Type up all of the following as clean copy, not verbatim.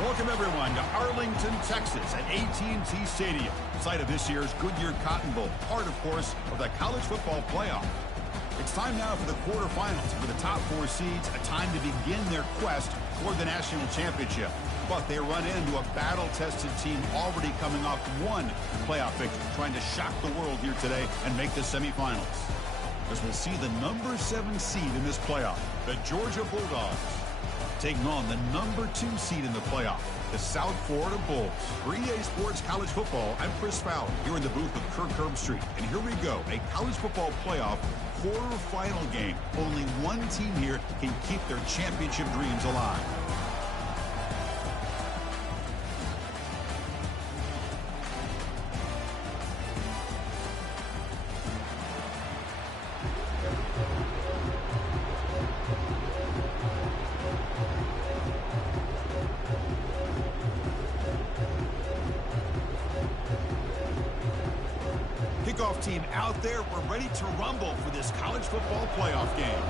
Welcome, everyone, to Arlington, Texas at AT&T Stadium, site of this year's Goodyear Cotton Bowl, part, of course, of the college football playoff. It's time now for the quarterfinals for the top 4 seeds, a time to begin their quest toward the national championship. But they run into a battle-tested team already coming off one playoff victory, trying to shock the world here today and make the semifinals. As we'll see the number 7 seed in this playoff, the Georgia Bulldogs, taking on the number 2 seed in the playoff, the South Florida Bulls. For EA Sports College Football, I'm Chris Fowler, here in the booth with Kirk Herbstreit. And here we go, a college football playoff quarterfinal game. Only one team here can keep their championship dreams alive. Kickoff team out there. We're ready to rumble for this college football playoff game.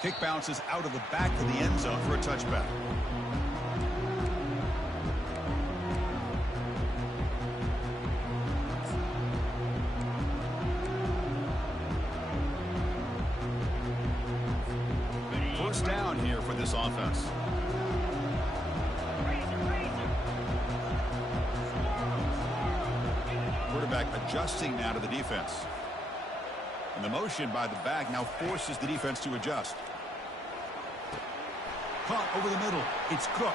Kick bounces out of the back of the end zone for a touchback. First down here for this offense. Quarterback adjusting now to the defense. And the motion by the back now forces the defense to adjust. Caught over the middle. It's Cook.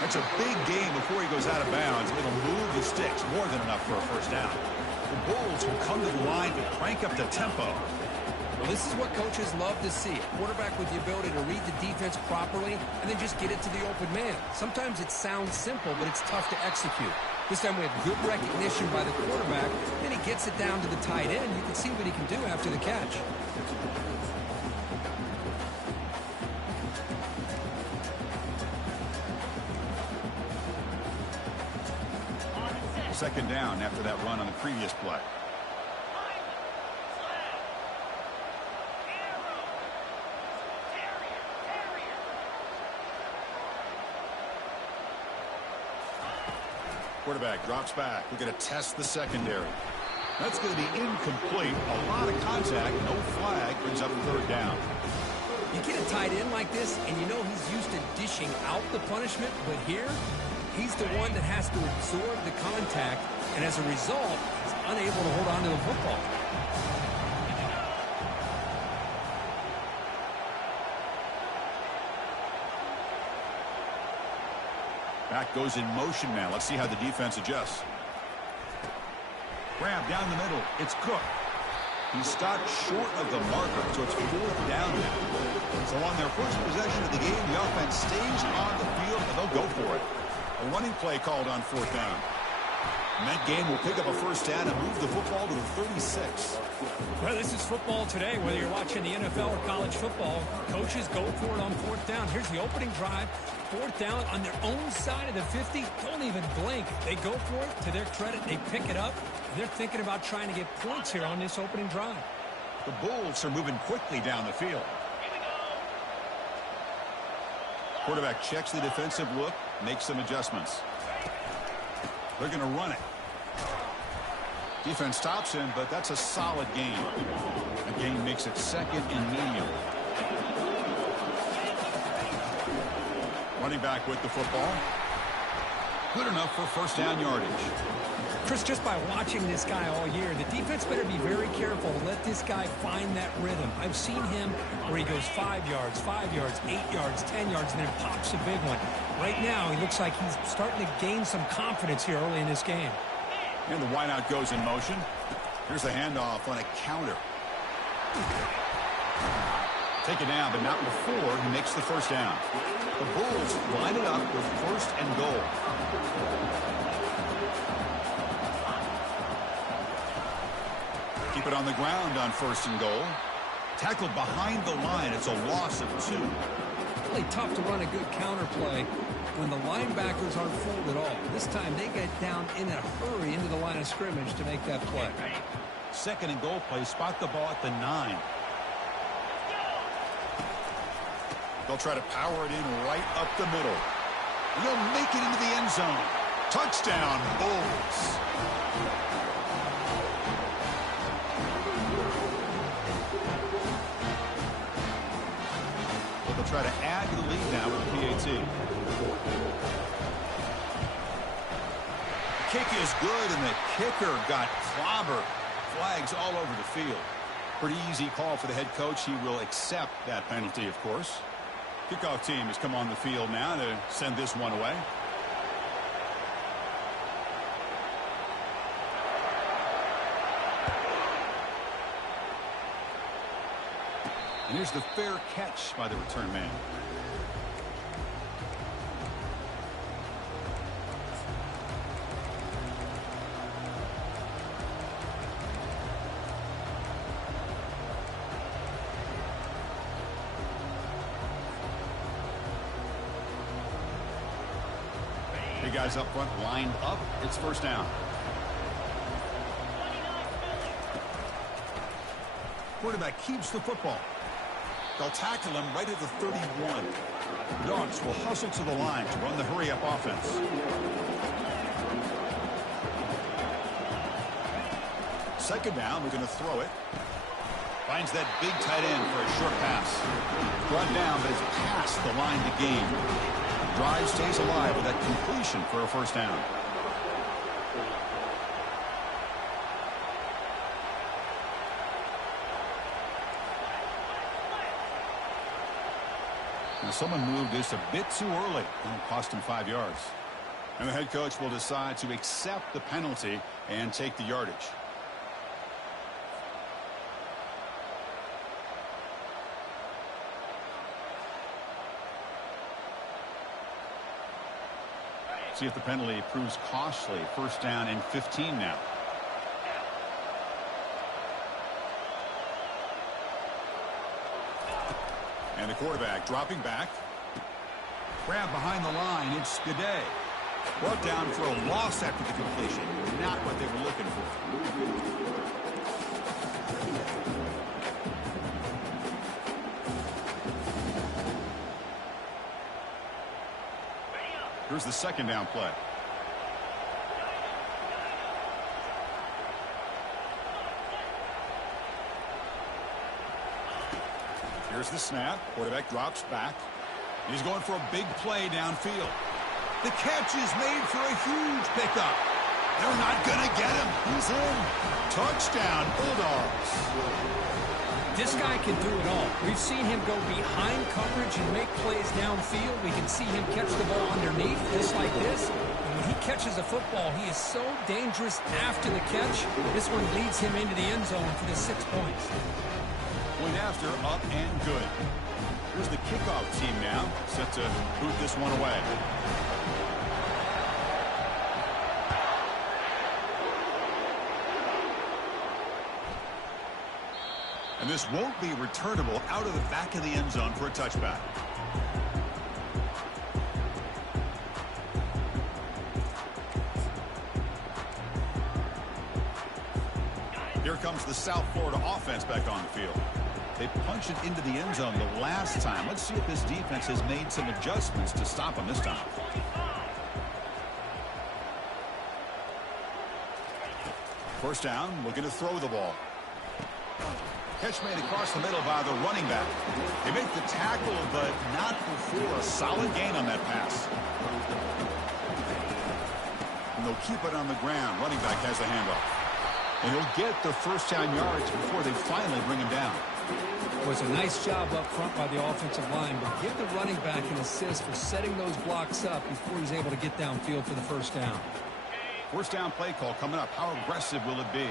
That's a big game before he goes out of bounds. It'll move the sticks, more than enough for a first down. The Bulls will come to the line to crank up the tempo. Well, this is what coaches love to see. A quarterback with the ability to read the defense properly and then just get it to the open man. Sometimes it sounds simple, but it's tough to execute. This time we have good recognition by the quarterback. Then he gets it down to the tight end. You can see what he can do after the catch. Second down after that run on the previous play. Quarterback drops back. We're going to test the secondary. That's going to be incomplete. A lot of contact. No flag. Brings up third down. You get a tight end like this, and you know he's used to dishing out the punishment, but here, he's the one that has to absorb the contact, and as a result, he's unable to hold on to the football. Back goes in motion now. Let's see how the defense adjusts. Grab down the middle. It's Cook. He stopped short of the marker, so it's fourth down now. So on their first possession of the game, the offense stays on the field, and they'll go for it. A running play called on fourth down. And that game will pick up a first down and move the football to the 36. Well, this is football today, whether you're watching the NFL or college football. Coaches go for it on fourth down. Here's the opening drive. Fourth down on their own side of the 50. Don't even blink. They go for it. To their credit, they pick it up. They're thinking about trying to get points here on this opening drive. The Bulls are moving quickly down the field. Quarterback checks the defensive look, makes some adjustments. They're going to run it. Defense stops him, but that's a solid gain. A gain makes it second and medium. Running back with the football. Good enough for first down yardage. Chris, just by watching this guy all year, the defense better be very careful to let this guy find that rhythm. I've seen him where he goes 5 yards, 8 yards, 10 yards, and then pops a big one. Right now, he looks like he's starting to gain some confidence here early in this game. And the wideout goes in motion. Here's the handoff on a counter. Taken down, but not before he makes the first down. The Bulls line it up with first and goal. Keep it on the ground on first and goal. Tackled behind the line. It's a loss of 2. really tough to run a good counter play when the linebackers aren't fooled at all. This time they get down in a hurry into the line of scrimmage to make that play. Second and goal play. Spot the ball at the 9. They'll try to power it in right up the middle. And they'll make it into the end zone. Touchdown, Bulls. But they'll try to add to the lead now with the PAT. The kick is good, and the kicker got clobbered. Flags all over the field. Pretty easy call for the head coach. He will accept that penalty, of course. Kickoff team has come on the field now to send this one away. And here's the fair catch by the return man. Guys up front lined up. It's first down. Quarterback keeps the football. They'll tackle him right at the 31. Dogs will hustle to the line to run the hurry-up offense. Second down, we're going to throw it. Finds that big tight end for a short pass. Brought down, but it's past the line to gain. Drive stays alive with that completion for a first down. Now someone moved this a bit too early. It'll cost him 5 yards. And the head coach will decide to accept the penalty and take the yardage. See if the penalty proves costly. First down and 15 now. And the quarterback dropping back. Grab behind the line. It's Gaudet. Brought down for a loss after the completion. Not what they were looking for. Here's the second down play. Here's the snap. Quarterback drops back. He's going for a big play downfield. The catch is made for a huge pickup. They're not going to get him. He's in. Touchdown, Bulldogs. This guy can do it all. We've seen him go behind coverage and make plays downfield. We can see him catch the ball underneath, just like this. And when he catches a football, he is so dangerous after the catch. This one leads him into the end zone for the 6 points. Point after, up and good. Here's the kickoff team now, set to boot this one away. And this won't be returnable out of the back of the end zone for a touchback. Here comes the South Florida offense back on the field. They punched it into the end zone the last time. Let's see if this defense has made some adjustments to stop them this time. First down, looking to throw the ball. Catch made across the middle by the running back. They make the tackle, but not before a solid gain on that pass. And they'll keep it on the ground. Running back has the handoff. And he'll get the first down yards before they finally bring him down. It was a nice job up front by the offensive line, but give the running back an assist for setting those blocks up before he's able to get downfield for the first down. First down play call coming up. How aggressive will it be?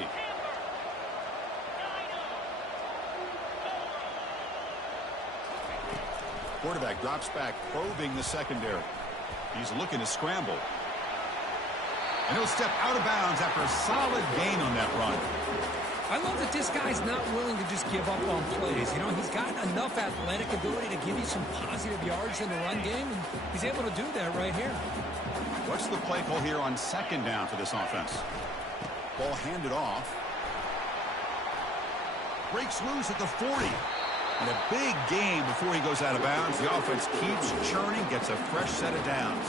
Quarterback drops back, probing the secondary. He's looking to scramble. And he'll step out of bounds after a solid gain on that run. I love the But this guy's not willing to just give up on plays. You know, he's got enough athletic ability to give you some positive yards in the run game, and he's able to do that right here. What's the play call here on second down for this offense? Ball handed off. Breaks loose at the 40. And a big game before he goes out of bounds. The offense keeps churning, gets a fresh set of downs.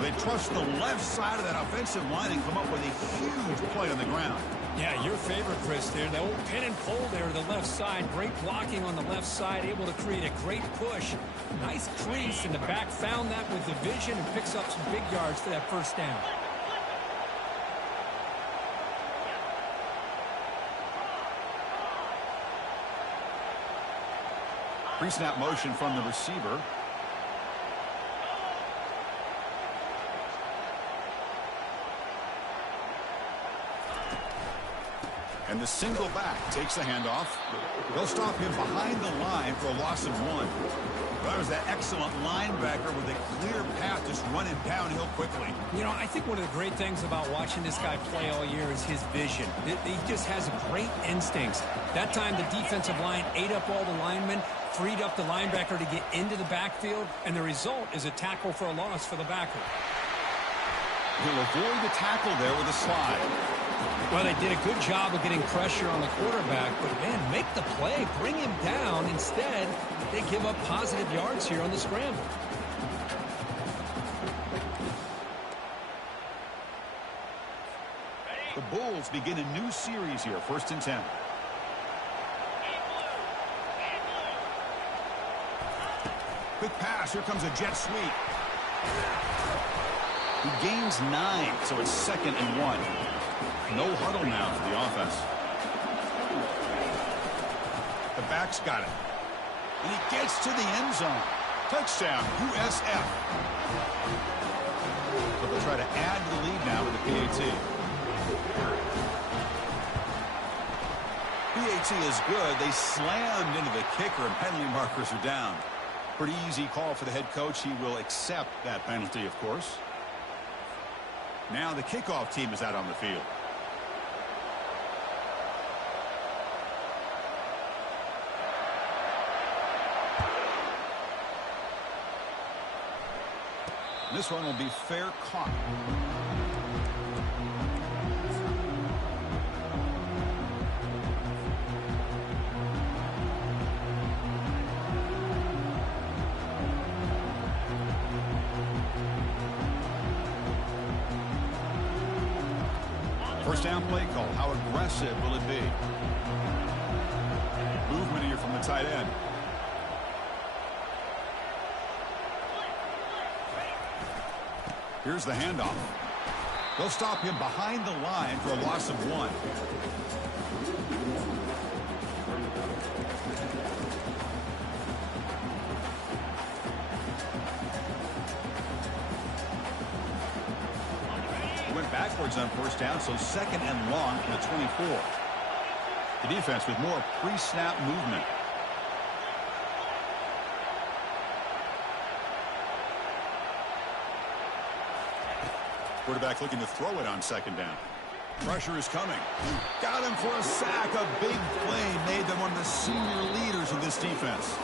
They trust the left side of that offensive line and come up with a huge play on the ground. Yeah, your favorite, Chris, there. The old pin and pull there to the left side. Great blocking on the left side, able to create a great push. Nice crease, and the back found that with the vision and picks up some big yards for that first down. Pre-snap motion from the receiver. And the single back takes the handoff. They'll stop him behind the line for a loss of 1. That was that excellent linebacker with a clear path just running downhill quickly. You know, I think one of the great things about watching this guy play all year is his vision. He just has great instincts. That time the defensive line ate up all the linemen, freed up the linebacker to get into the backfield, and the result is a tackle for a loss for the backer. He'll avoid the tackle there with a slide. Well, they did a good job of getting pressure on the quarterback, but, man, make the play. Bring him down. Instead, they give up positive yards here on the scramble. The Bulls begin a new series here, 1st and 10. Quick pass. Here comes a jet sweep. He gains 9, so it's 2nd and 1. No huddle now for the offense. The back's got it. And he gets to the end zone. Touchdown, USF. So they'll try to add to the lead now with the PAT. PAT is good. They slammed into the kicker, and penalty markers are down. Pretty easy call for the head coach. He will accept that penalty, of course. Now the kickoff team is out on the field. This one will be fair caught. First down play call. How aggressive will it be? Movement here from the tight end. Here's the handoff. They'll stop him behind the line for a loss of 1. Went backwards on first down, so 2nd and long from the 24. The defense with more pre-snap movement. Quarterback looking to throw it on 2nd down. Pressure is coming. Got him for a sack. A big play made them one of the senior leaders of this defense.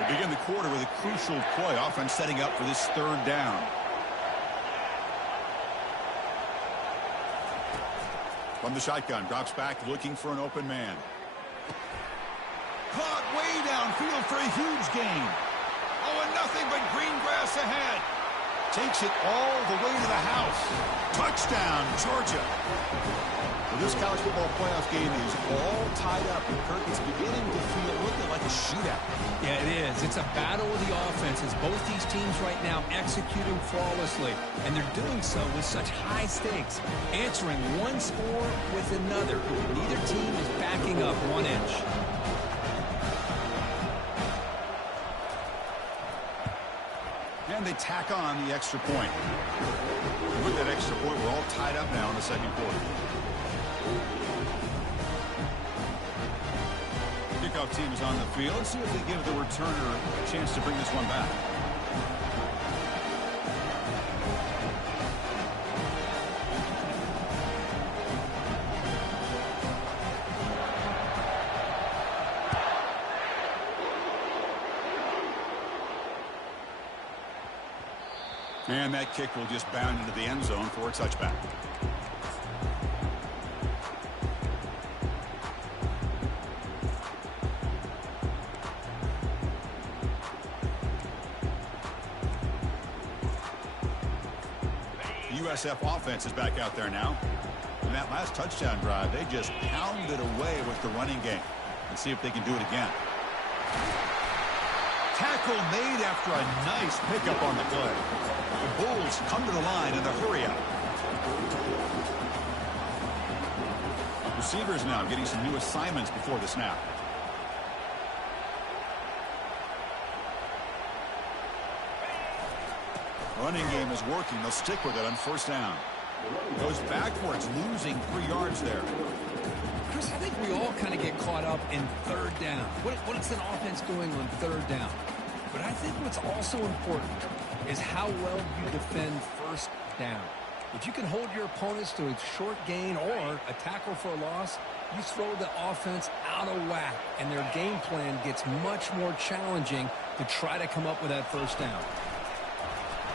They begin the quarter with a crucial play. Offense setting up for this 3rd down. From the shotgun, drops back looking for an open man. Caught way downfield for a huge gain. Oh, and nothing but green grass ahead. Takes it all the way to the house. Touchdown, Georgia. Well, this college football playoff game is all tied up. Kirk, it's beginning to feel looking like a shootout. Yeah, it is. It's a battle of the offenses. Both these teams right now executing flawlessly, and they're doing so with such high stakes, answering one score with another. Neither team is backing up 1 inch. And And they tack on the extra point. With that extra point, we're all tied up now in the second quarter. Kickoff team is on the field. Let's see if they give the returner a chance to bring this one back. And that kick will just bound into the end zone for a touchback. The USF offense is back out there now. In that last touchdown drive, they just pounded away with the running game. Let's see if they can do it again. Tackle made after a nice pickup on the play. The Bulls come to the line in the hurry-up. Receivers now getting some new assignments before the snap. Running game is working. They'll stick with it on first down. Goes backwards, losing 3 yards there. Chris, I think we all kind of get caught up in third down. What is an offense doing on third down? But I think what's also important is how well you defend first down. If you can hold your opponents to a short gain or a tackle for a loss, you throw the offense out of whack, and their game plan gets much more challenging to try to come up with that first down.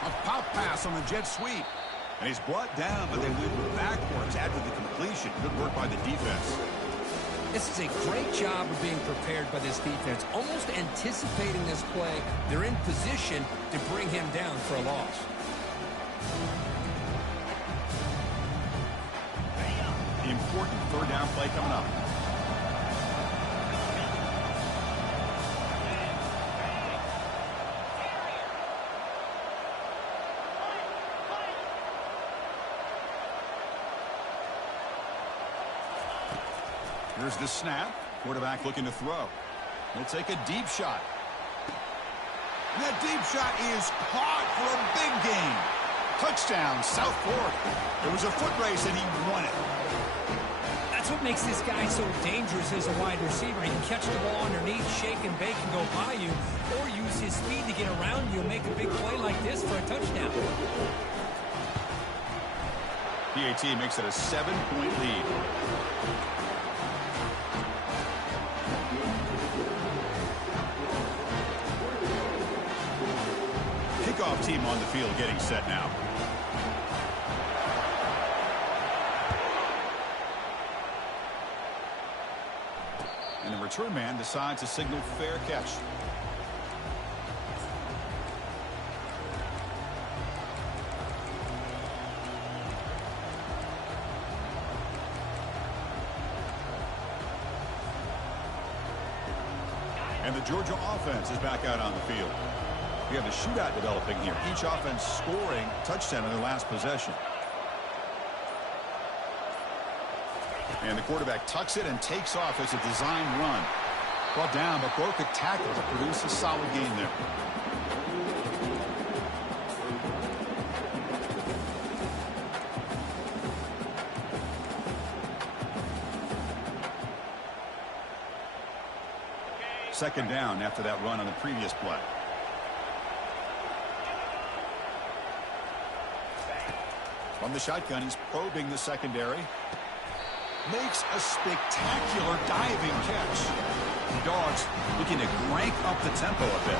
A pop pass on the jet sweep. And he's brought down, but they went backwards after the completion. Good work by the defense. This is a great job of being prepared by this defense, almost anticipating this play. They're in position to bring him down for a loss. The important third down play coming up. Here's the snap. Quarterback looking to throw. He'll take a deep shot. And that deep shot is caught for a big gain. Touchdown, South Florida. It was a foot race, and he won it. That's what makes this guy so dangerous as a wide receiver. He can catch the ball underneath, shake and bake, and go by you, or use his speed to get around you and make a big play like this for a touchdown. PAT makes it a 7-point lead. Kickoff team on the field getting set now. And the return man decides to signal fair catch. And the Georgia offense is back out on the field. We have a shootout developing here. Each offense scoring a touchdown in their last possession. And the quarterback tucks it and takes off as a design run. Brought down, but broke a tackle to produce a solid gain there. Second down after that run on the previous play. From the shotgun, he's probing the secondary. Makes a spectacular diving catch. The Dogs looking to crank up the tempo a bit.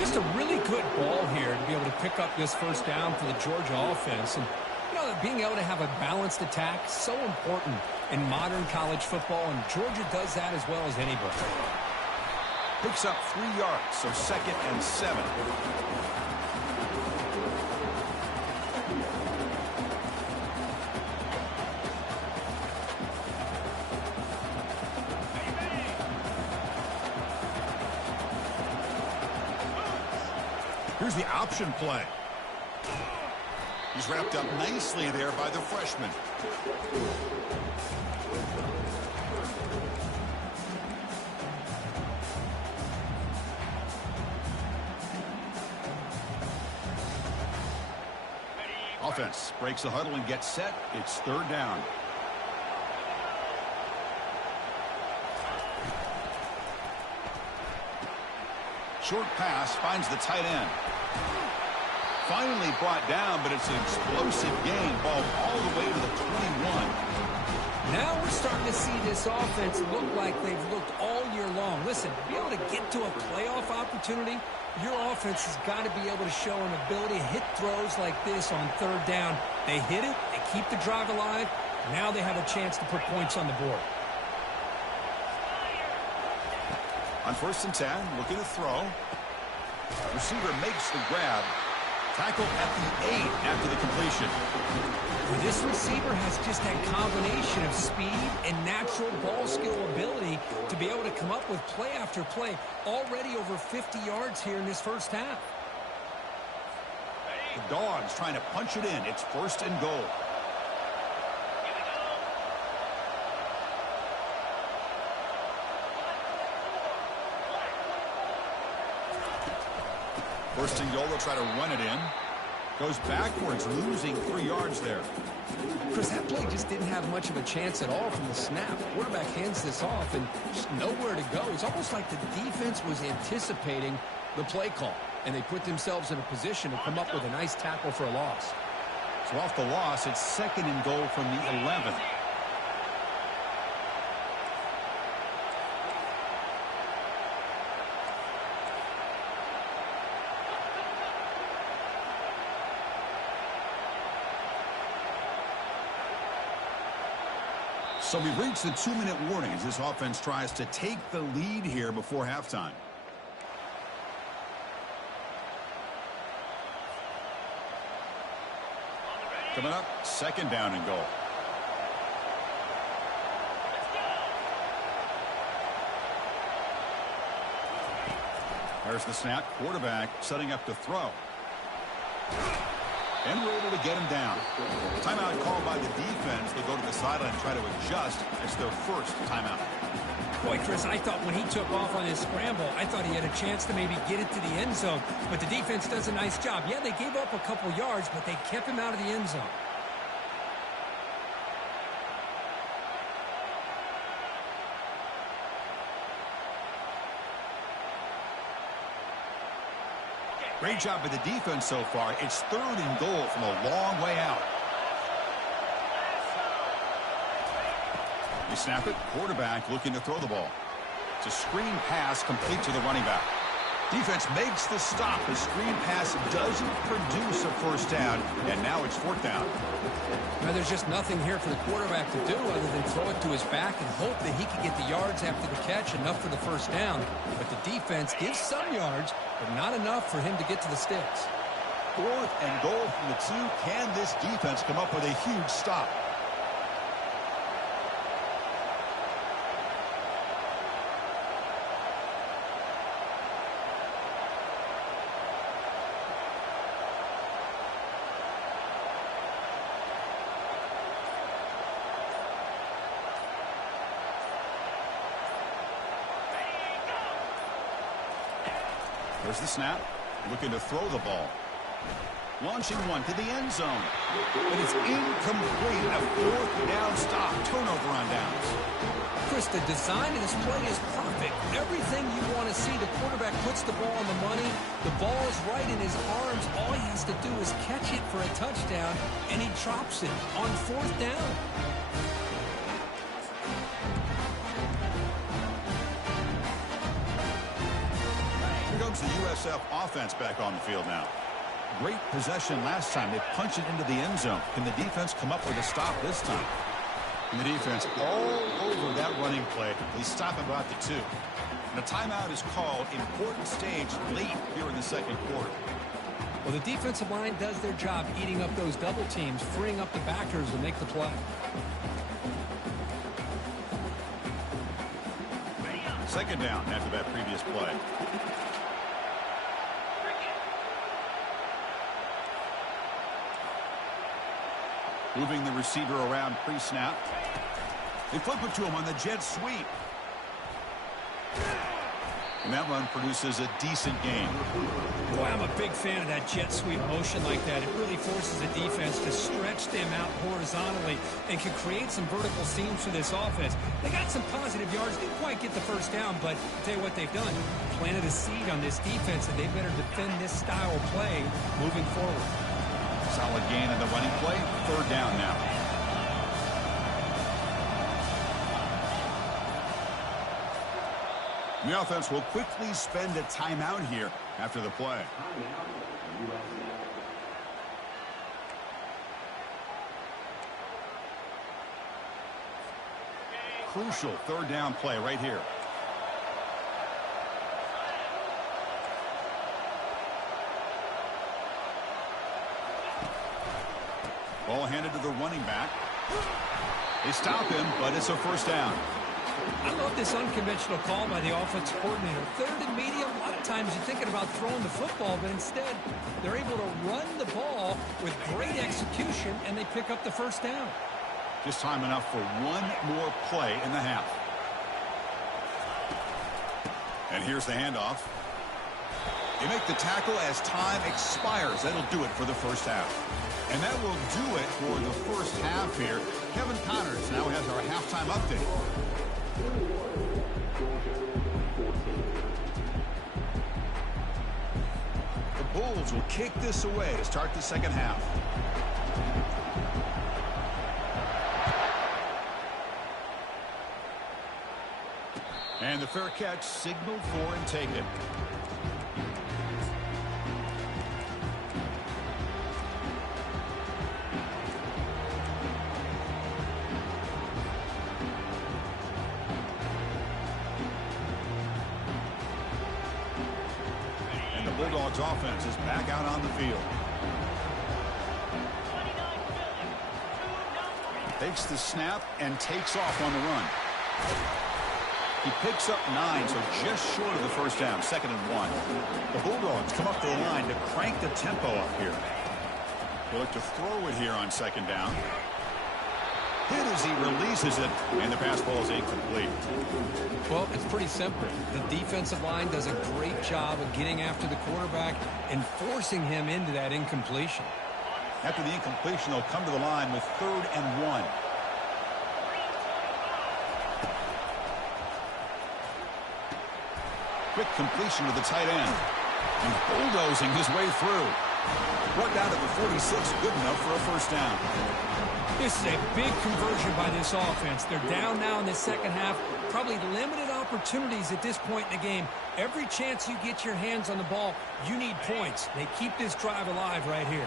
Just a really good ball here to be able to pick up this first down for the Georgia offense. And, you know, being able to have a balanced attack, so important in modern college football, and Georgia does that as well as anybody. Picks up 3 yards, so 2nd and 7. Here's the option play. He's wrapped up nicely there by the freshman. Offense breaks the huddle and gets set. It's third down. Short pass finds the tight end. Finally brought down, but it's an explosive gain. Ball all the way to the 21. Now we're starting to see this offense look like they've looked all year long. Listen, to be able to get to a playoff opportunity, your offense has got to be able to show an ability to hit throws like this on third down. They hit it, they keep the drive alive. Now they have a chance to put points on the board. On 1st and 10, looking to throw. Receiver makes the grab. Tackle at the 8 after the completion. This receiver has just that combination of speed and natural ball skill ability to be able to come up with play after play. Already over 50 yards here in this first half. The Dogs trying to punch it in. It's 1st and goal. First and goal, they'll try to run it in. Goes backwards, losing 3 yards there. Chris, that play just didn't have much of a chance at all from the snap. The quarterback hands this off and just nowhere to go. It's almost like the defense was anticipating the play call, and they put themselves in a position to come up with a nice tackle for a loss. So off the loss, it's 2nd and goal from the 11. So we've reached the 2-minute warning as this offense tries to take the lead here before halftime. Coming up, 2nd down and goal. There's the snap. Quarterback setting up to throw. And we're able to get him down. Timeout called by the defense. They'll go to the sideline and try to adjust. It's their first timeout. Boy, Chris, I thought when he took off on his scramble, I thought he had a chance to maybe get it to the end zone. But the defense does a nice job. Yeah, they gave up a couple yards, but they kept him out of the end zone. Great job by the defense so far. It's 3rd and goal from a long way out. You snap it. Quarterback looking to throw the ball. It's a screen pass complete to the running back. Defense makes the stop. The screen pass doesn't produce a first down, and now it's 4th down. Now, there's just nothing here for the quarterback to do other than throw it to his back and hope that he can get the yards after the catch, enough for the first down. But the defense gives some yards, but not enough for him to get to the sticks. 4th and goal from the 2. Can this defense come up with a huge stop? There's the snap. Looking to throw the ball. Launching one to the end zone. But it's incomplete. A 4th down stop. Turnover on downs. Chris, the design of this play is perfect. Everything you want to see. The quarterback puts the ball on the money. The ball is right in his arms. All he has to do is catch it for a touchdown, and he drops it on 4th down. The USF offense back on the field now. Great possession last time. They punched it into the end zone. Can the defense come up with a stop this time? And the defense all over that running play. They stop about the 2. And a timeout is called. Important stage late here in the 2nd quarter. Well, the defensive line does their job eating up those double teams, freeing up the backers to make the play. 2nd down after that previous play. Moving the receiver around pre-snap. They flip it to him on the jet sweep. And that run produces a decent gain. Boy, I'm a big fan of that jet sweep motion like that. It really forces the defense to stretch them out horizontally and can create some vertical seams for this offense. They got some positive yards. Didn't quite get the first down, but I'll tell you what they've done. Planted a seed on this defense, and they better defend this style of play moving forward. Solid gain in the running play. Third down now. The offense will quickly spend a timeout here after the play. Crucial third down play right here. Ball handed to the running back. They stop him, but it's a first down. I love this unconventional call by the offensive coordinator. Third and medium, a lot of times you're thinking about throwing the football, but instead they're able to run the ball with great execution, and they pick up the first down. Just time enough for one more play in the half. And here's the handoff. They make the tackle as time expires. That'll do it for the first half. And that will do it for the first half here. Kevin Connors now has our halftime update. The Bulls will kick this away to start the second half. And the fair catch signaled for and taken. And the Bulldogs offense is back out on the field. Takes the snap and takes off on the run. He picks up 9, so just short of the first down, 2nd and 1. The Bulldogs come up to the line to crank the tempo up here. They look to throw it here on 2nd down. Hit as he releases it, and the pass ball is incomplete. Well, it's pretty simple. The defensive line does a great job of getting after the quarterback and forcing him into that incompletion. After the incompletion, they'll come to the line with 3rd and 1. Quick completion to the tight end. He's bulldozing his way through. Brought down to the 46, good enough for a first down. This is a big conversion by this offense. They're down now in the second half. Probably limited opportunities at this point in the game. Every chance you get your hands on the ball, you need points. They keep this drive alive right here.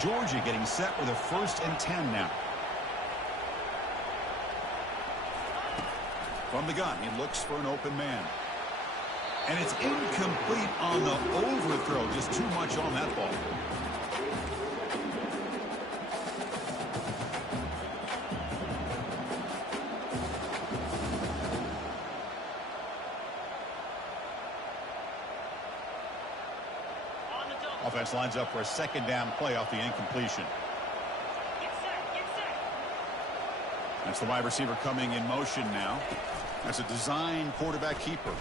Georgia getting set with a 1st and 10 now. From the gun, he looks for an open man. And it's incomplete on the overthrow. Just too much on that ball. Offense lines up for a 2nd down play off the incompletion. That's the wide receiver coming in motion now. That's a design quarterback keeper.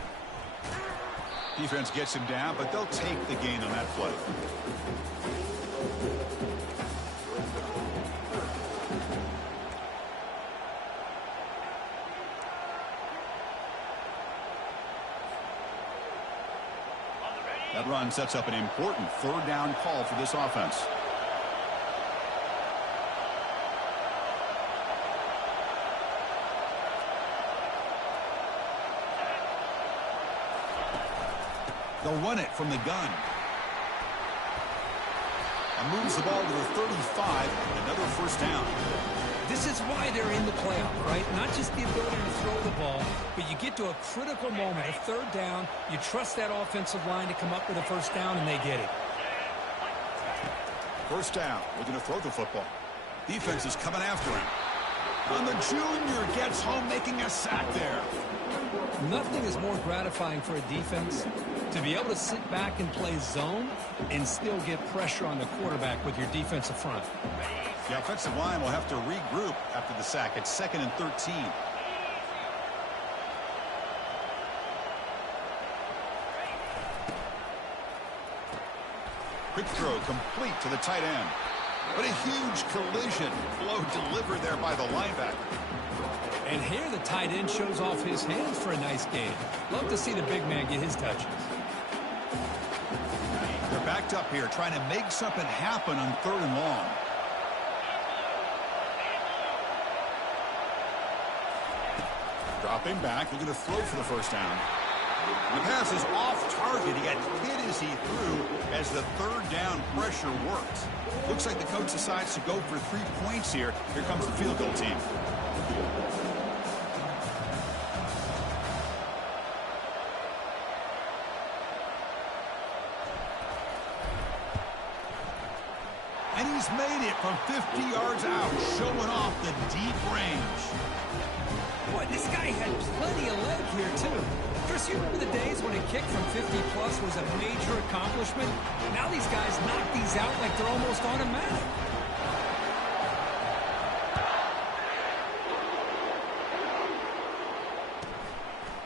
Defense gets him down, but they'll take the gain on that play. That run sets up an important 3rd down call for this offense. They'll run it from the gun. And moves the ball to the 35. Another first down. This is why they're in the playoff, right? Not just the ability to throw the ball, but you get to a critical moment, a 3rd down. You trust that offensive line to come up with a first down, and they get it. First down. Looking to throw the football. Defense is coming after him. And the junior gets home, making a sack there. Nothing is more gratifying for a defense to be able to sit back and play zone and still get pressure on the quarterback with your defensive front. The offensive line will have to regroup after the sack. It's 2nd and 13. Quick throw complete to the tight end. But a huge collision. Blow delivered there by the linebacker. And here the tight end shows off his hands for a nice gain. Love to see the big man get his touches. They're backed up here trying to make something happen on 3rd and long. Dropping back, looking to throw for the first down. The pass is off target. He got hit as he threw as the 3rd down pressure works. Looks like the coach decides to go for 3 points here. Here comes the field goal team. And he's made it from 50 yards out, showing off the deep range. Boy, this guy had plenty of leg here, too. Chris, you remember the days when a kick from 50-plus was a major accomplishment? Now these guys knock these out like they're almost automatic.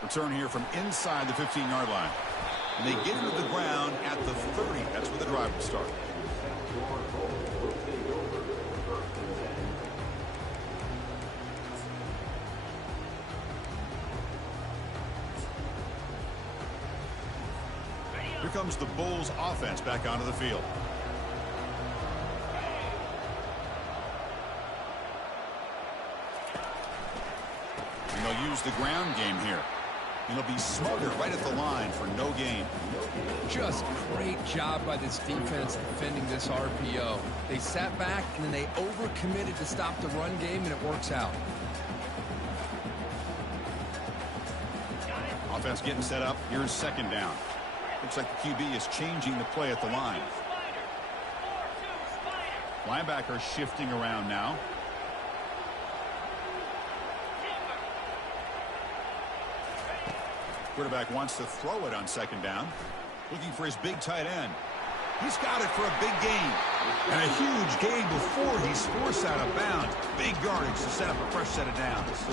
Return here from inside the 15-yard line. And they get into the ground at the 30. That's where the drive will start. Here comes the Bulls offense back onto the field. And they'll use the ground game here. And he'll be smothered right at the line for no gain. Just great job by this defense defending this RPO. They sat back and then they overcommitted to stop the run game, and it works out. Offense getting set up. Here's 2nd down. Looks like the QB is changing the play at the line. Linebacker shifting around now. Quarterback wants to throw it on 2nd down. Looking for his big tight end. He's got it for a big gain. And a huge gain before he's forced out of bounds. Big yardage to set up a fresh set of downs.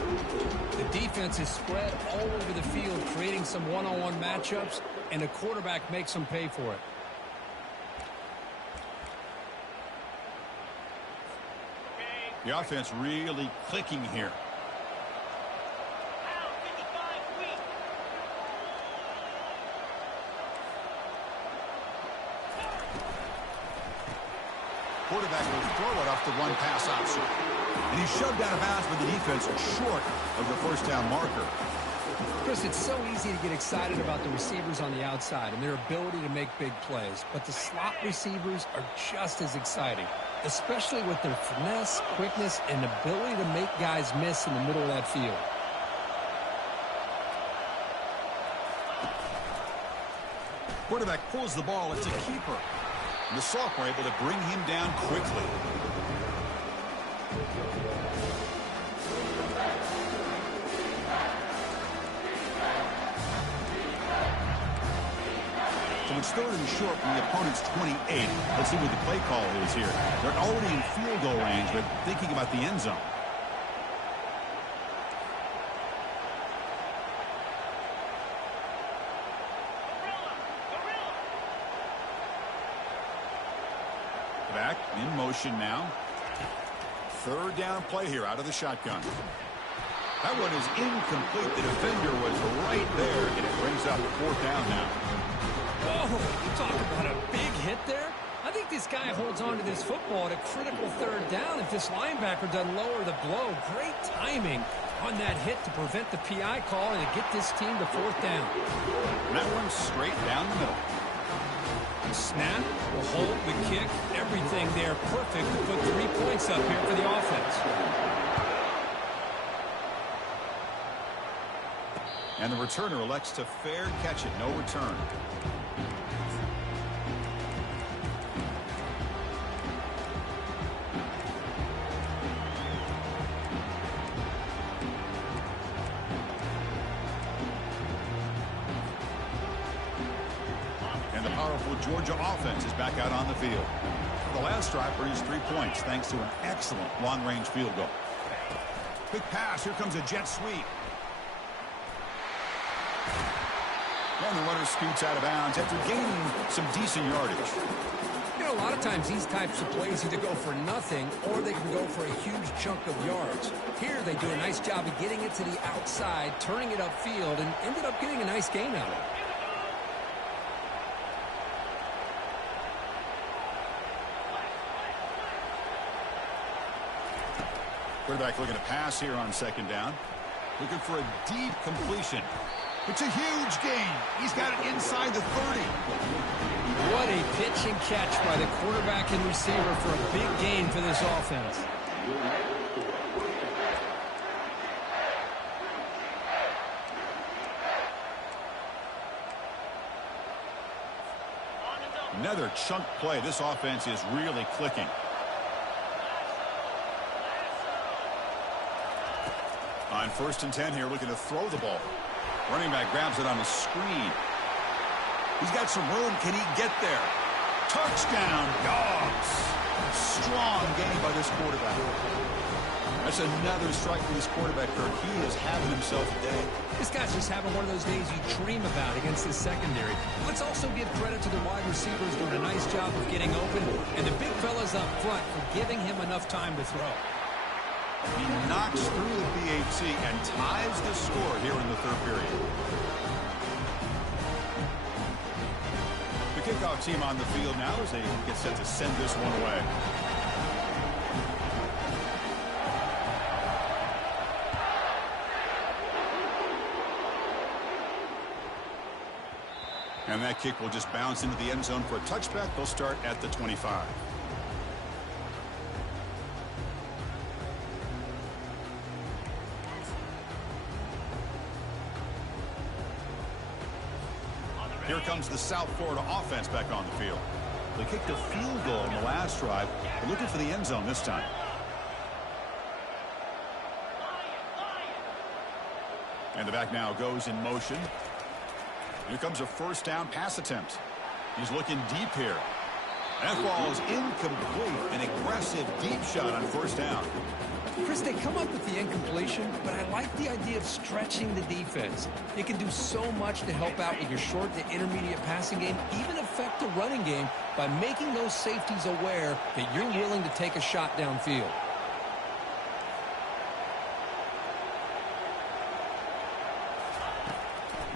The defense is spread all over the field, creating some one-on-one matchups, and the quarterback makes them pay for it. The offense really clicking here. Quarterback will throw it off the run pass option. And he's shoved out of bounds with the defense short of the 1st down marker. Chris, it's so easy to get excited about the receivers on the outside and their ability to make big plays, but the slot receivers are just as exciting, especially with their finesse, quickness, and ability to make guys miss in the middle of that field. Quarterback pulls the ball. It's a keeper. And the sophomore able to bring him down quickly. So it's 3rd and short from the opponent's 28. Let's see what the play call is here. They're already in field goal range, but thinking about the end zone. Back in motion now. 3rd down play here out of the shotgun. That one is incomplete. The defender was right there, and it brings up 4th down now. Whoa, you talk about a big hit there. I think this guy holds on to this football at a critical 3rd down if this linebacker doesn't lower the blow. Great timing on that hit to prevent the PI call and to get this team to 4th down. And that one's straight down the middle. The snap, the hold, the kick, everything there perfect to put 3 points up here for the offense. And the returner elects to fair catch it. No return. And the powerful Georgia offense is back out on the field. The last drive produced 3 points thanks to an excellent long-range field goal. Quick pass. Here comes a jet sweep. And the runner scoots out of bounds after gaining some decent yardage. You know, know, a lot of times these types of plays either go for nothing or they can go for a huge chunk of yards. Here they do a nice job of getting it to the outside, turning it upfield, and ended up getting a nice gain out of it. Quarterback looking to pass here on second down. Looking for a deep completion. It's a huge gain. He's got it inside the 30. What a pitch and catch by the quarterback and receiver for a big gain for this offense. Another chunk play. This offense is really clicking. On 1st and 10 here, looking to throw the ball. Running back grabs it on his screen. He's got some room. Can he get there? Touchdown, Dogs. Strong game by this quarterback. That's another strike for this quarterback, Kirk. He is having himself a day. This guy's just having one of those days you dream about against this secondary. Let's also give credit to the wide receivers doing a nice job of getting open, and the big fellas up front for giving him enough time to throw. He knocks through the PAT and ties the score here in the third period. The kickoff team on the field now as they get set to send this one away. And that kick will just bounce into the end zone for a touchback. They'll start at the 25. Here comes the South Florida offense back on the field. They kicked a field goal in the last drive. They're looking for the end zone this time. And the back now goes in motion. Here comes a first down pass attempt. He's looking deep here. That ball is incomplete. An aggressive deep shot on first down. Chris, they come up with the incompletion, but I like the idea of stretching the defense. It can do so much to help out with your short to intermediate passing game, even affect the running game by making those safeties aware that you're willing to take a shot downfield.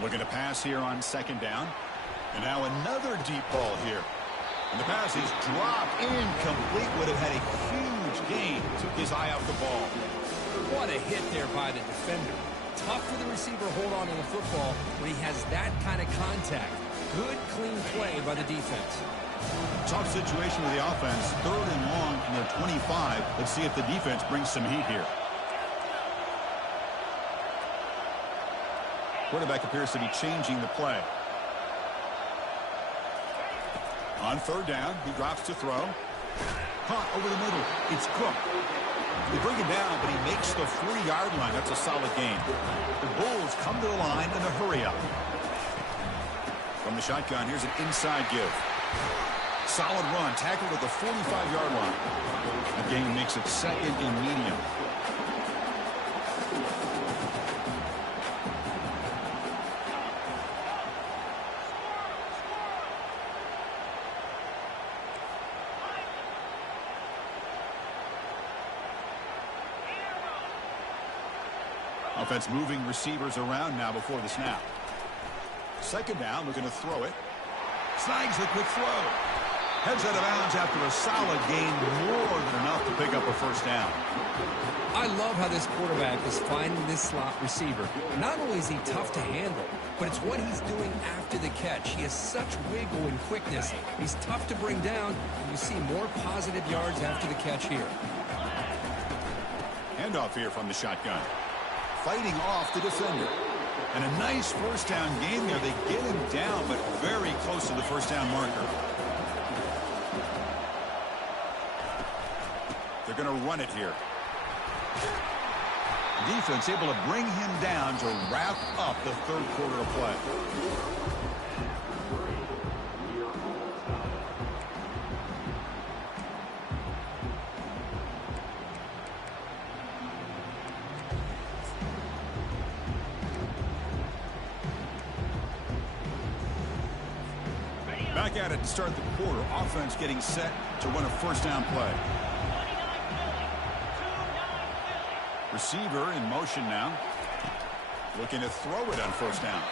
Looking to pass here on second down. And now another deep ball here. And the pass is dropped incomplete. Would have had a huge gain. Took his eye off the ball. What a hit there by the defender. Tough for the receiver to hold on to the football when he has that kind of contact. Good, clean play by the defense. Tough situation with the offense. 3rd and long in their 25. Let's see if the defense brings some heat here. Quarterback appears to be changing the play. On 3rd down, he drops to throw. Caught over the middle. It's Cook. They bring him down, but he makes the 40-yard line. That's a solid gain. The Bulls come to the line in a hurry-up. From the shotgun, here's an inside give. Solid run, tackled at the 45-yard line. The game makes it 2nd and medium. Offense moving receivers around now before the snap. 2nd down, looking to throw it. Snags the quick throw. Heads out of bounds after a solid gain, more than enough to pick up a first down. I love how this quarterback is finding this slot receiver. Not only is he tough to handle, but it's what he's doing after the catch. He has such wiggle and quickness. He's tough to bring down, and you see more positive yards after the catch here. Handoff here from the shotgun. Fighting off the defender. And a nice first down game there. They get him down, but very close to the first down marker. They're going to run it here. Defense able to bring him down to wrap up the 3rd quarter of play. Back at it to start the quarter. Offense getting set to run a first down play. Receiver in motion now. Looking to throw it on first down.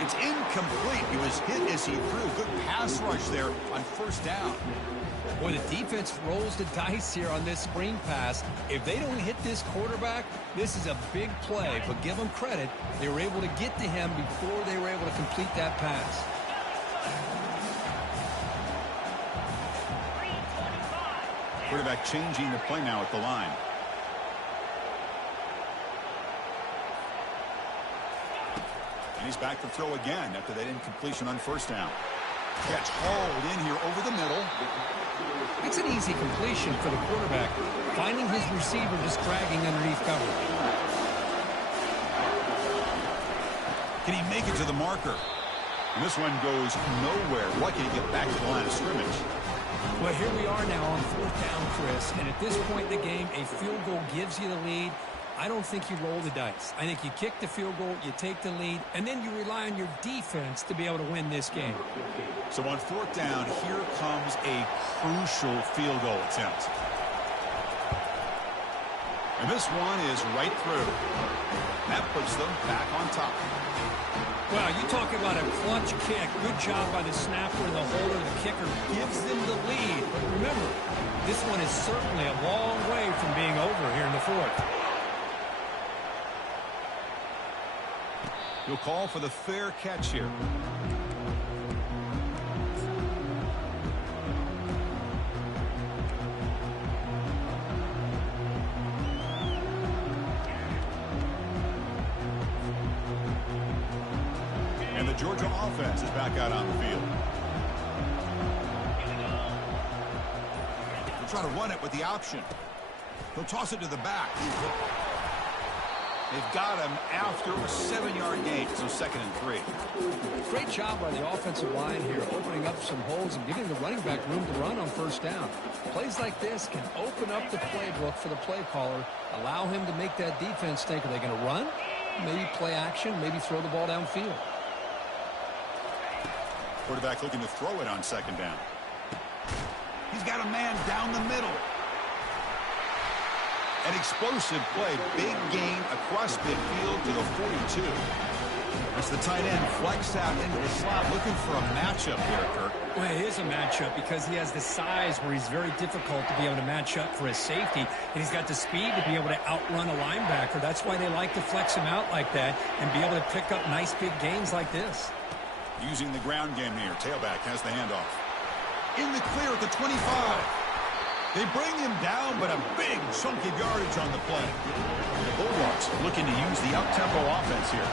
It's incomplete. He was hit as he threw. Good pass rush there on first down. Boy, the defense rolls the dice here on this screen pass. If they don't hit this quarterback, this is a big play. But give them credit. They were able to get to him before they were able to complete that pass. Quarterback changing the play now at the line. And he's back to throw again after that incompletion on first down. Catch hauled in here over the middle. It's an easy completion for the quarterback, finding his receiver just dragging underneath cover. Can he make it to the marker? And this one goes nowhere. Lucky to get back to the line of scrimmage. Well, here we are now on fourth down, Chris, and at this point in the game, a field goal gives you the lead. I don't think you roll the dice. I think you kick the field goal, you take the lead, and then you rely on your defense to be able to win this game. So on fourth down, here comes a crucial field goal attempt. And this one is right through. That puts them back on top. Well, you talk about a clutch kick. Good job by the snapper and the holder. The kicker gives them the lead. But remember, this one is certainly a long way from being over here in the fourth. You'll call for the fair catch here. And the Georgia offense is back out on the field. They'll try to run it with the option. They'll toss it to the back. They've got him after a 7-yard gain, so 2nd and 3. Great job by the offensive line here, opening up some holes and giving the running back room to run on first down. Plays like this can open up the playbook for the play caller, allow him to make that defense think, are they going to run? Maybe play action, maybe throw the ball downfield. Quarterback looking to throw it on 2nd down. He's got a man down the middle. An explosive play, big gain across midfield to the 42. As the tight end flexed out into the slot, looking for a matchup here, Kirk. Well, it is a matchup because he has the size where he's very difficult to be able to match up for his safety, and he's got the speed to be able to outrun a linebacker. That's why they like to flex him out like that and be able to pick up nice big gains like this. Using the ground game here, tailback has the handoff. In the clear at the 25. They bring him down, but a big chunk of yardage on the play. The Bulldogs looking to use the up-tempo offense here.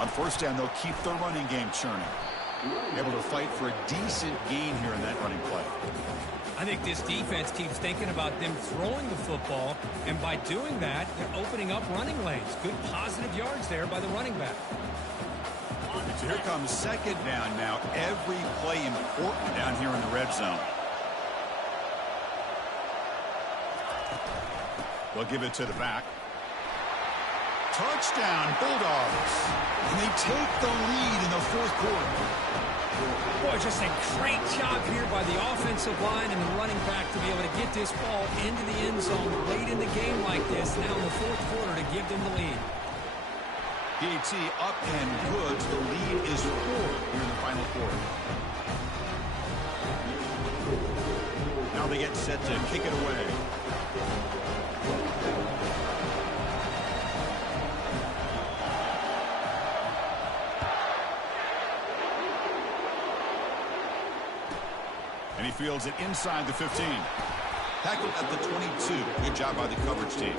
On first down, they'll keep their running game churning. Able to fight for a decent gain here in that running play. I think this defense keeps thinking about them throwing the football, and by doing that, they're opening up running lanes. Good positive yards there by the running back. So here comes 2nd down now. Every play important down here in the red zone. They'll give it to the back. Touchdown, Bulldogs. And they take the lead in the 4th quarter. Boy, just a great job here by the offensive line and the running back to be able to get this ball into the end zone late in the game like this, now in the 4th quarter to give them the lead. PAT up and good. So the lead is 4 here in the final quarter. Now they get set to kick it away. And he fields it inside the 15. Tackled at the 22. Good job by the coverage team.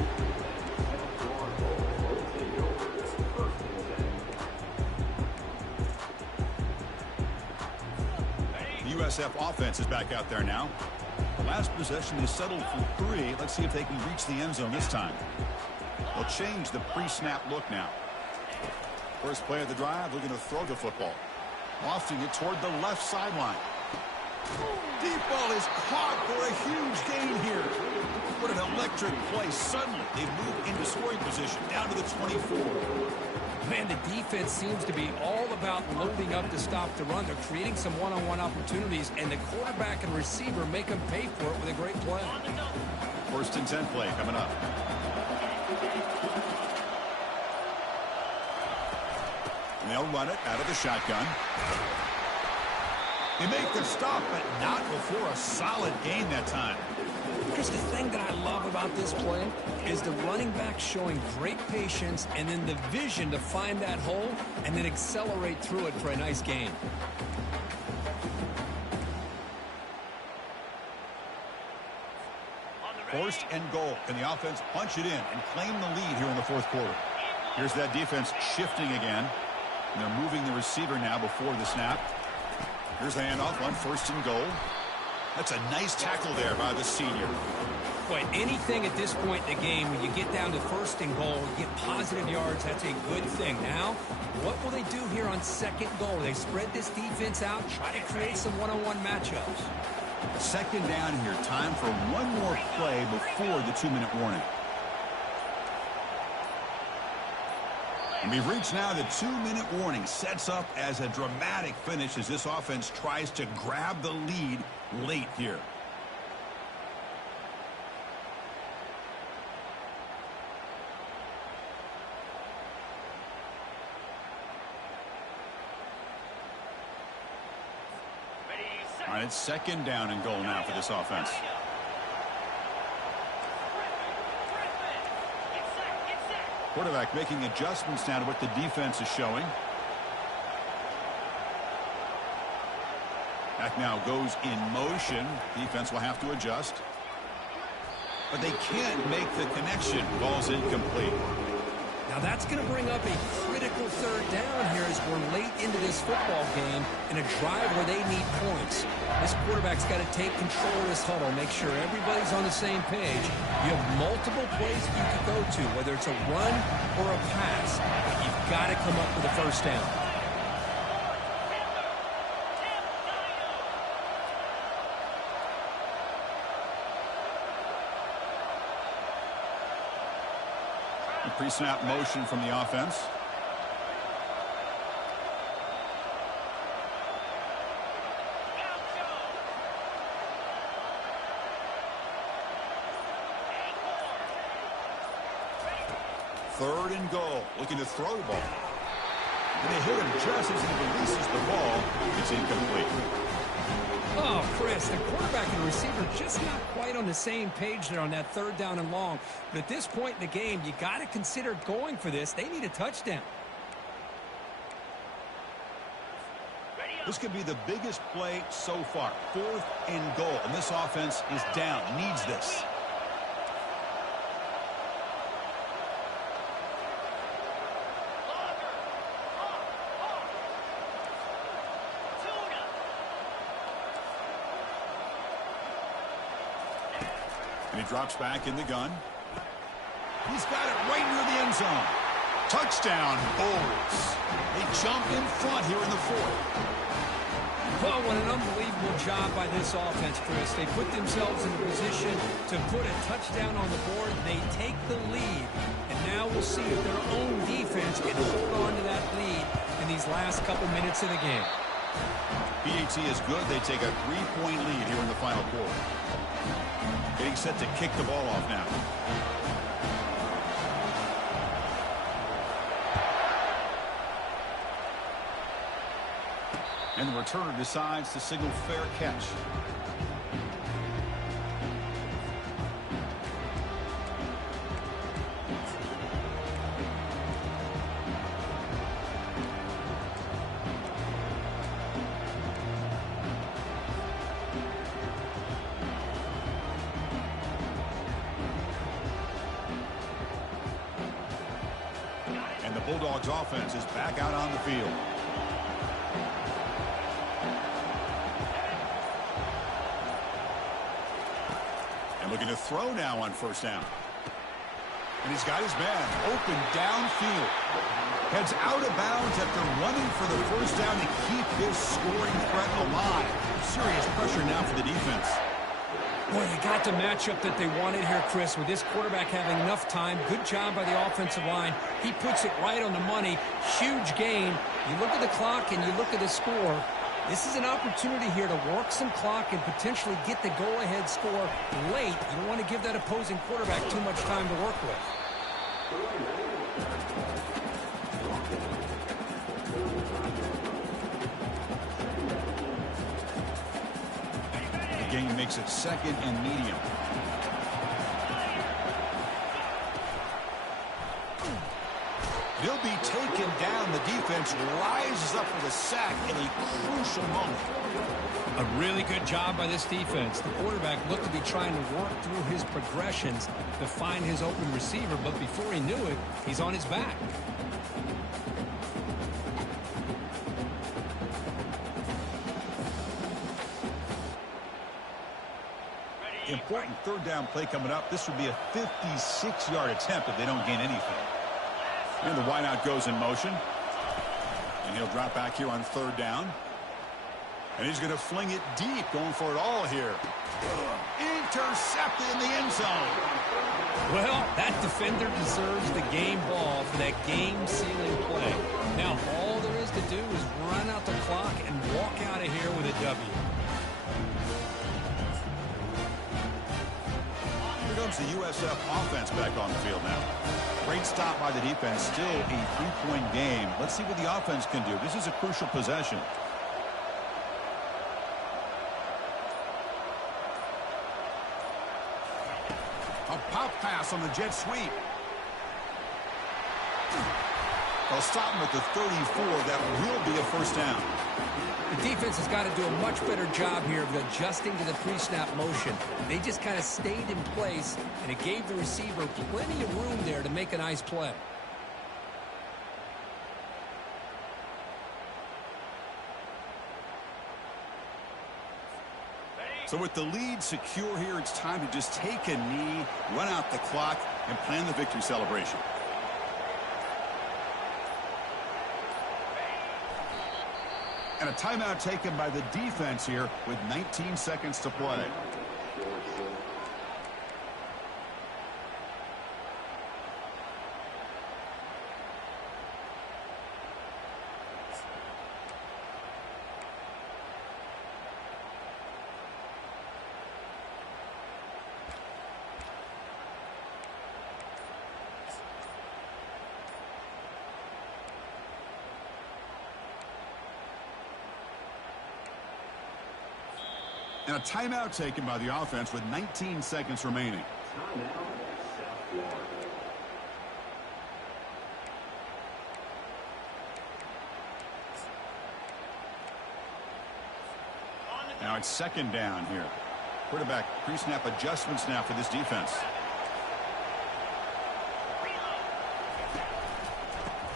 USF offense is back out there now. The last possession is settled for 3. Let's see if they can reach the end zone this time. They'll change the pre-snap look now. First play of the drive, looking to throw the football. Lofting it toward the left sideline. Deep ball is caught for a huge gain here. What an electric play. Suddenly, they've moved into scoring position down to the 24. Man, the defense seems to be all about loading up to stop the run. They're creating some one-on-one opportunities, and the quarterback and receiver make them pay for it with a great play. 1st and 10 play coming up. And they'll run it out of the shotgun. They make the stop, but not before a solid gain that time. Here's the thing that I love about this play is the running back showing great patience and then the vision to find that hole and then accelerate through it for a nice gain. First and goal. Can the offense punch it in and claim the lead here in the 4th quarter? Here's that defense shifting again. And they're moving the receiver now before the snap. Here's the handoff on 1st and goal. That's a nice tackle there by the senior. Boy, anything at this point in the game, when you get down to 1st and goal, get positive yards, that's a good thing. Now, what will they do here on 2nd goal? They spread this defense out, try to create some one-on-one matchups. 2nd down here. Time for one more play before the 2-minute warning. And we've reached now the 2-minute warning. Sets up as a dramatic finish as this offense tries to grab the lead late here. All right, it's 2nd down and goal now for this offense. Quarterback making adjustments now to what the defense is showing. Back now goes in motion. Defense will have to adjust. But they can't make the connection. Ball's incomplete. Now that's going to bring up a critical 3rd down here as we're late into this football game in a drive where they need points. This quarterback's got to take control of this huddle, make sure everybody's on the same page. You have multiple plays you can go to, whether it's a run or a pass, but you've got to come up with a 1st down. Pre-snap motion from the offense. Third and goal. Looking to throw the ball. And they hit him just as he releases the ball. It's incomplete. Oh, Chris, the quarterback and the receiver just not quite on the same page there on that 3rd down and long. But at this point in the game, you got to consider going for this. They need a touchdown. This could be the biggest play so far. 4th and goal. And this offense is down. Needs this. And he drops back in the gun. He's got it right near the end zone. Touchdown, Bulls. They jump in front here in the 4th. Well, what an unbelievable job by this offense, Chris. They put themselves in a position to put a touchdown on the board. They take the lead. And now we'll see if their own defense can hold on to that lead in these last couple minutes of the game. PAT is good. They take a 3-point lead here in the final quarter. Getting set to kick the ball off now. And the returner decides to signal fair catch. And the Bulldogs offense is back out on the field. Looking to throw now on 1st down. And he's got his man open downfield. Heads out of bounds after running for the 1st down to keep his scoring threat alive. Serious pressure now for the defense. Boy, they got the matchup that they wanted here, Chris, with this quarterback having enough time. Good job by the offensive line. He puts it right on the money. Huge gain. You look at the clock and you look at the score. This is an opportunity here to work some clock and potentially get the go-ahead score late. You don't want to give that opposing quarterback too much time to work with. The game makes it 2nd and medium. He'll be taken down. The defense rises up with a sack in a crucial moment. A really good job by this defense. The quarterback looked to be trying to work through his progressions to find his open receiver, but before he knew it, he's on his back. Important 3rd down play coming up. This would be a 56-yard attempt if they don't gain anything. And the wideout goes in motion. And he'll drop back here on 3rd down. And he's going to fling it deep, going for it all here. Intercepted in the end zone. Well, that defender deserves the game ball for that game-sealing play. Now, all there is to do is run out the clock and walk out of here with a W. Here comes the USF offense back on the field now. Great stop by the defense. Still a 3-point game. Let's see what the offense can do. This is a crucial possession. A pop pass on the jet sweep. They'll stop him at the 34. That will be a 1st down. The defense has got to do a much better job here of adjusting to the pre-snap motion. They just kind of stayed in place, and it gave the receiver plenty of room there to make a nice play. So with the lead secure here, it's time to just take a knee, run out the clock, and plan the victory celebration. And a timeout taken by the defense here with 19 seconds to play. And a timeout taken by the offense with 19 seconds remaining. Now it's 2nd down here. Quarterback pre-snap adjustments now for this defense.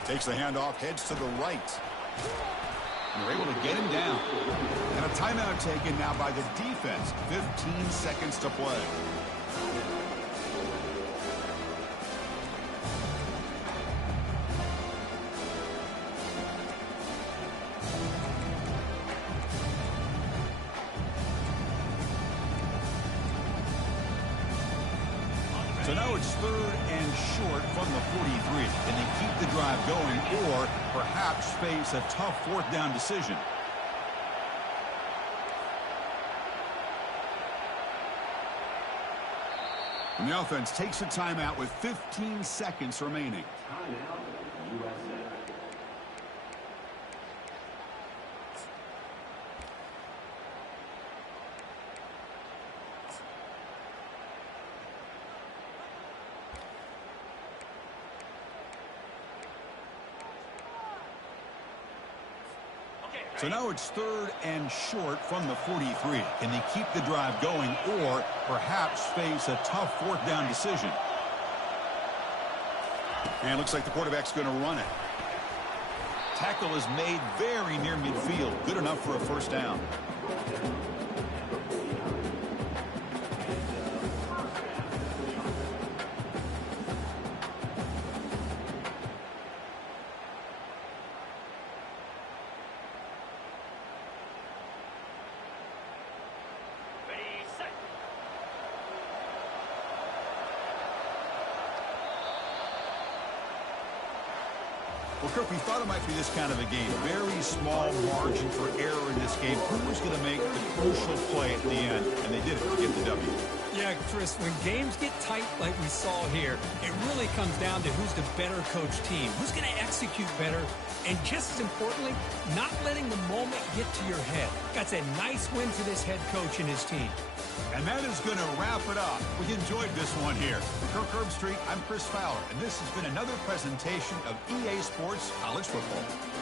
Takes the handoff, heads to the right. And they're able to get him down. And a timeout taken now by the defense. 15 seconds to play. So now it's 3rd and short from the 43. And they keep the drive going or perhaps face a tough 4th down decision. And the offense takes a timeout with 15 seconds remaining. Timeout, USA. So now it's 3rd and short from the 43. Can they keep the drive going or perhaps face a tough 4th down decision? And it looks like the quarterback's going to run it. Tackle is made very near midfield. Good enough for a 1st down. Well, Kirk, we thought it might be this kind of a game. Very small margin for error in this game. Who was going to make the crucial play at the end? And they did it to get the W. Yeah, Chris, when games get tight like we saw here, it really comes down to who's the better coach team, who's going to execute better, and just as importantly, not letting the moment get to your head. That's a nice win for this head coach and his team. And that is going to wrap it up. We enjoyed this one here. For Kirk Herbstreit, I'm Chris Fowler, and this has been another presentation of EA Sports College Football.